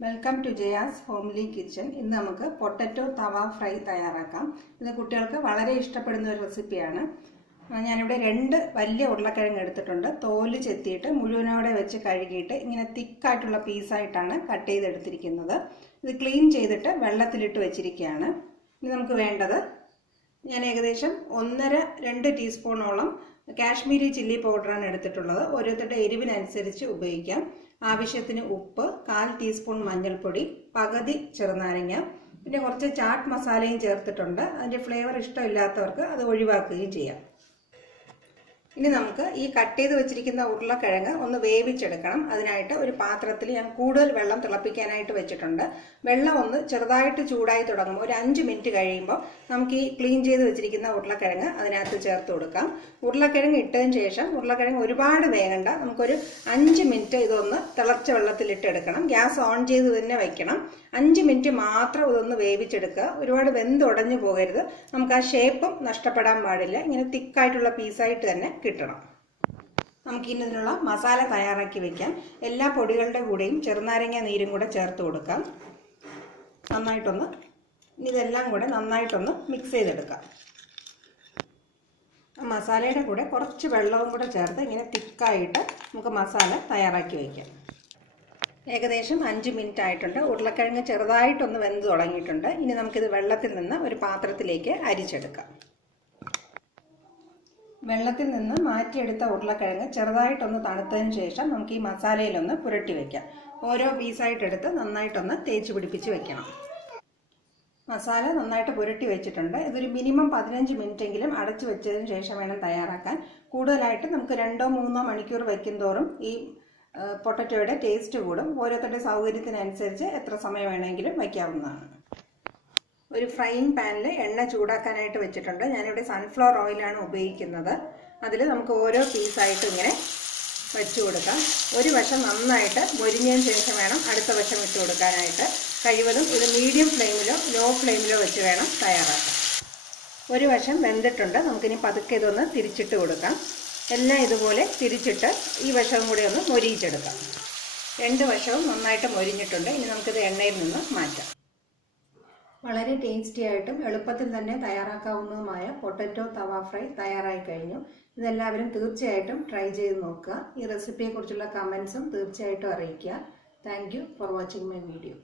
Welcome to Jaya's homely kitchen. ഇന്ന് നമുക്ക് potato തവ fry തയ്യാറാക്കാം. ഇത് കുട്ടികൾക്ക് വളരെ ഇഷ്ടപ്പെടുന്ന ഒരു റെസിപ്പിയാണ്. ഞാനിവിടെ 2 വലിയ ഉരുളക്കിഴങ്ങ് എടുത്തിട്ടുണ്ട്. തോല് ചെത്തിയിട്ട് മുഴുവനോടെ വെച്ച് കഴുകിയിട്ട് ഇങ്ങനെ തിക്കായിട്ടുള്ള പീസായിട്ടാണ് കട്ട് ചെയ്തെടുത്തിരിക്കുന്നത്. ഇത് ക്ലീൻ ചെയ്തിട്ട് വെള്ളത്തിലിട്ട് വെച്ചിരിക്കുകയാണ്. ഇനി നമുക്ക് വേണ്ടത്, ഞാൻ ഏകദേശം 1.5-2 ടീസ്പൂണോളം കാശ്മീരി ചില്ലി പൗഡറാണ് എടുത്തിട്ടുള്ളത്. ഓരോരുത്തരുടെ എരിവിനനുസരിച്ച് ഉപയോഗിക്കാം. ആവശ്യത്തിന് ഉപ്പ്, 1/4 ടീസ്പൂൺ മഞ്ഞൾപ്പൊടി, പകുതി ചെറുനാരങ്ങ, പിന്നെ കുറച്ച് ചാട്ട് മസാലയും ചേർത്തിട്ടുണ്ട്. അതിൻ്റെ ഫ്ലേവർ ഇഷ്ടമില്ലാത്തവർക്ക് അത് ഒഴിവാക്കുകയും ചെയ്യാം. ഇനി നമുക്ക് ഈ കട്ട് ചെയ്ത് വെച്ചിരിക്കുന്ന ഉരുളക്കിഴങ്ങ് ഒന്ന് വേവിച്ചെടുക്കണം. അതിനായിട്ട് ഒരു പാത്രത്തിൽ ഞാൻ കൂടുതൽ വെള്ളം തിളപ്പിക്കാനായിട്ട് വെച്ചിട്ടുണ്ട്. വെള്ളം ഒന്ന് ചെറുതായിട്ട് ചൂടായി തുടങ്ങുമ്പോൾ ഒരു 5 മിനിറ്റ് കഴിയുമ്പോൾ നമുക്ക് ഈ ക്ലീൻ ചെയ്ത് വെച്ചിരിക്കുന്ന ഉരുളക്കിഴങ്ങ് അതിനകത്ത് ചേർത്ത് കൊടുക്കാം. ഉരുളക്കിഴങ്ങ് ഇട്ടതിന് ശേഷം ഉരുളക്കിഴങ്ങ് ഒരുപാട് വേകണ്ട, നമുക്കൊരു 5 മിനിറ്റ് ഇതൊന്ന് തിളച്ച വെള്ളത്തിലിട്ടെടുക്കണം. ഗ്യാസ് ഓൺ ചെയ്ത് തന്നെ വയ്ക്കണം. 5 മിനിറ്റ് മാത്രം ഇതൊന്ന് വേവിച്ചെടുക്കുക. ഒരുപാട് വെന്തുടഞ്ഞു പോകരുത്. നമുക്ക് ആ ഷേപ്പും നഷ്ടപ്പെടാൻ പാടില്ല. ഇങ്ങനെ തിക്കായിട്ടുള്ള പീസായിട്ട് തന്നെ കിട്ടണം. നമുക്ക് ഇതിനുള്ള മസാല തയ്യാറാക്കി വെക്കാം. എല്ലാ പൊടികളുടെ കൂടെയും ചെറുനാരങ്ങ നീരും കൂടെ ചേർത്ത് കൊടുക്കാം. ഇതെല്ലാം കൂടെ നന്നായിട്ടൊന്ന് മിക്സ് ചെയ്തെടുക്കാം. മസാലയുടെ കൂടെ കുറച്ച് വെള്ളവും കൂടെ ചേർത്ത് ഇങ്ങനെ തിക്കായിട്ട് നമുക്ക് മസാല തയ്യാറാക്കി വയ്ക്കാം. ഏകദേശം 5 മിനിറ്റ് ആയിട്ടുണ്ട്. ഉരുളക്കിഴങ്ങ് ചെറുതായിട്ടൊന്ന് വെന്ത് തുടങ്ങിയിട്ടുണ്ട്. ഇനി നമുക്കിത് വെള്ളത്തിൽ നിന്ന് ഒരു പാത്രത്തിലേക്ക് അരിച്ചെടുക്കാം. വെള്ളത്തിൽ നിന്ന് മാറ്റിയെടുത്ത ഉരുളക്കിഴങ്ങ് ചെറുതായിട്ടൊന്ന് തണുത്തതിന് ശേഷം നമുക്ക് ഈ മസാലയിലൊന്ന് പുരട്ടി വയ്ക്കാം. ഓരോ പീസായിട്ടെടുത്ത് നന്നായിട്ടൊന്ന് തേച്ച് പിടിപ്പിച്ച് വെക്കണം. മസാല നന്നായിട്ട് പുരട്ടി വെച്ചിട്ടുണ്ട്. ഇതൊരു മിനിമം 15 മിനിറ്റെങ്കിലും അടച്ചു വെച്ചതിന് ശേഷം വേണം തയ്യാറാക്കാൻ. കൂടുതലായിട്ട് നമുക്ക് 2-3 മണിക്കൂർ വയ്ക്കും തോറും ഈ പൊട്ടറ്റോയുടെ ടേസ്റ്റ് കൂടും. ഓരോരുത്തരുടെ സൗകര്യത്തിനനുസരിച്ച് എത്ര സമയം വേണമെങ്കിലും വയ്ക്കാവുന്നതാണ്. ഒരു ഫ്രൈയിങ് പാനിൽ എണ്ണ ചൂടാക്കാനായിട്ട് വെച്ചിട്ടുണ്ട്. ഞാനിവിടെ സൺഫ്ലവർ ഓയിലാണ് ഉപയോഗിക്കുന്നത്. അതിൽ നമുക്ക് ഓരോ പീസായിട്ട് ഇങ്ങനെ വെച്ച് കൊടുക്കാം. ഒരു വശം നന്നായിട്ട് മൊരിഞ്ഞതിന് ശേഷം വേണം അടുത്ത വശം ഇട്ട് കൊടുക്കാനായിട്ട്. കഴിവതും ഇത് മീഡിയം ഫ്ലെയിമിലോ ലോ ഫ്ലെയിമിലോ വെച്ച് വേണം തയ്യാറാക്കാൻ. ഒരു വശം വെന്തിട്ടുണ്ട്. നമുക്കിനി പതുക്കെ ഇതൊന്ന് തിരിച്ചിട്ട് കൊടുക്കാം. എല്ലാം ഇതുപോലെ തിരിച്ചിട്ട് ഈ വശവും കൂടി ഒന്ന് മൊരിയിച്ചെടുക്കാം. 2 വശവും നന്നായിട്ട് മൊരിഞ്ഞിട്ടുണ്ട്. ഇനി നമുക്കിത് എണ്ണയിൽ നിന്ന് മാറ്റാം. വളരെ ടേസ്റ്റി ആയിട്ടും എളുപ്പത്തിൽ തന്നെ തയ്യാറാക്കാവുന്നതുമായ പൊട്ടറ്റോ തവ ഫ്രൈ തയ്യാറായി കഴിഞ്ഞു. ഇതെല്ലാവരും തീർച്ചയായിട്ടും ട്രൈ ചെയ്ത് നോക്കുക. ഈ റെസിപ്പിയെക്കുറിച്ചുള്ള കമൻസും തീർച്ചയായിട്ടും അറിയിക്കുക. Thank you for watching my video.